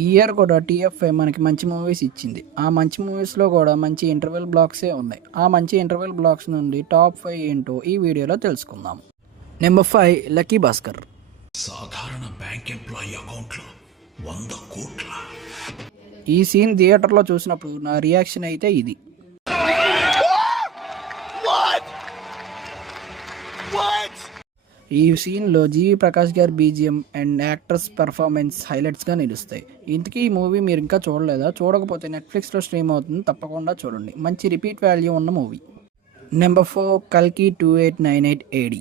ఈ ఇయర్ కూడా టీఎఫ్ఐ మనకి మంచి మూవీస్ ఇచ్చింది. ఆ మంచి మూవీస్లో కూడా మంచి ఇంటర్వెల్ బ్లాక్సే ఉన్నాయి. ఆ మంచి ఇంటర్వెల్ బ్లాక్స్ నుండి టాప్ 5 ఏంటో ఈ వీడియోలో తెలుసుకుందాం. Number 5 lucky Bhaskar. సాధారణ బ్యాంక్ ఎంప్లాయీ అకౌంట్లో 100 కోట్ల. ఈ సీన్ థియేటర్లో చూసినప్పుడు నా రియాక్షన్ అయితే ఇది. ఈ సీన్లో జీవి ప్రకాష్ గారి బీజిఎం అండ్ యాక్టర్స్ పెర్ఫార్మెన్స్ హైలైట్స్గా నిలుస్తాయి. ఇంతకీ ఈ మూవీ మీరు ఇంకా చూడలేదా? చూడకపోతే నెట్ఫ్లిక్స్లో స్ట్రీమ్ అవుతుంది, తప్పకుండా చూడండి. మంచి రిపీట్ వాల్యూ ఉన్న మూవీ. నెంబర్ 4 కల్కి 2898 AD.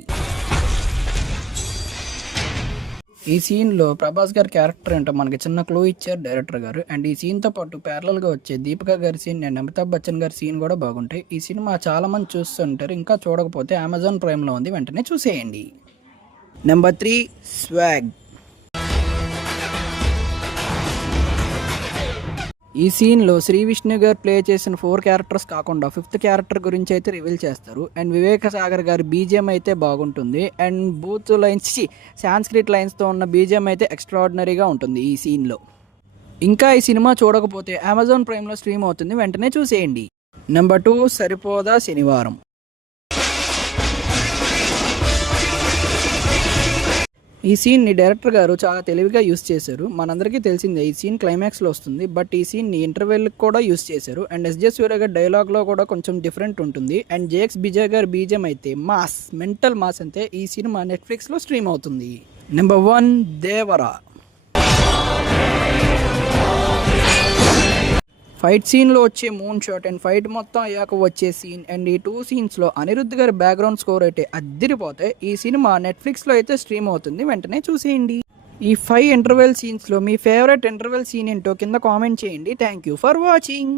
ఈ సీన్లో ప్రభాస్ గారి క్యారెక్టర్ ఏంటో మనకి చిన్న క్లూ ఇచ్చారు డైరెక్టర్ గారు. అండ్ ఈ సీన్తో పాటు ప్యారలల్గా వచ్చే దీపికా గారి సీన్ అండ్ అమితాబ్ బచ్చన్ గారి సీన్ కూడా బాగుంటాయి. ఈ సినిమా చాలామంది చూస్తుంటారు, ఇంకా చూడకపోతే అమెజాన్ ప్రైమ్లో ఉంది, వెంటనే చూసేయండి. Number 3 swag. ఈ సీన్లో శ్రీ విష్ణు గారు ప్లే చేసిన 4 క్యారెక్టర్స్ కాకుండా 5th క్యారెక్టర్ గురించి అయితే రివీల్ చేస్తారు. అండ్ వివేక సాగర్ గారి బీజిఎం అయితే బాగుంటుంది. అండ్ బూత్ లైన్స్ సాంస్క్రిట్ లైన్స్తో ఉన్న బీజిఎం అయితే ఎక్స్ట్రాడినరీగా ఉంటుంది ఈ సీన్లో. ఇంకా ఈ సినిమా చూడకపోతే అమెజాన్ ప్రైమ్లో స్ట్రీమ్ అవుతుంది, వెంటనే చూసేయండి. నెంబర్ 2 సరిపోదా శనివారం. ఈ సీన్ని డైరెక్టర్ గారు చాలా తెలివిగా యూస్ చేశారు. మనందరికీ తెలిసిందే ఈ సీన్ క్లైమాక్స్లో వస్తుంది, బట్ ఈ సీన్ని ఇంటర్వెల్కి కూడా యూస్ చేశారు. అండ్ ఎస్జే సూర్య గారి డైలాగ్లో కూడా కొంచెం డిఫరెంట్ ఉంటుంది. అండ్ జేఎక్స్ విజయ్ గారి బీజం అయితే మాస్, మెంటల్ మాస్. అంతే ఈ సినిమా నెట్ఫ్లిక్స్లో స్ట్రీమ్ అవుతుంది. నెంబర్ 1 దేవరా. ఫైట్ సీన్లో వచ్చే మూన్ షాట్ అండ్ ఫైట్ మొత్తం అయ్యాక వచ్చే సీన్ అండ్ ఈ 2 సీన్స్లో అనిరుద్ధ్ గారి బ్యాక్గ్రౌండ్ స్కోర్ అయితే అద్దిరిపోతాయి. ఈ సినిమా నెట్ఫ్లిక్స్లో అయితే స్ట్రీమ్ అవుతుంది, వెంటనే చూసేయండి. ఈ 5 ఇంటర్వెల్ సీన్స్లో మీ ఫేవరెట్ ఇంటర్వెల్ సీన్ ఏంటో కింద కామెంట్ చేయండి. Thank you for watching.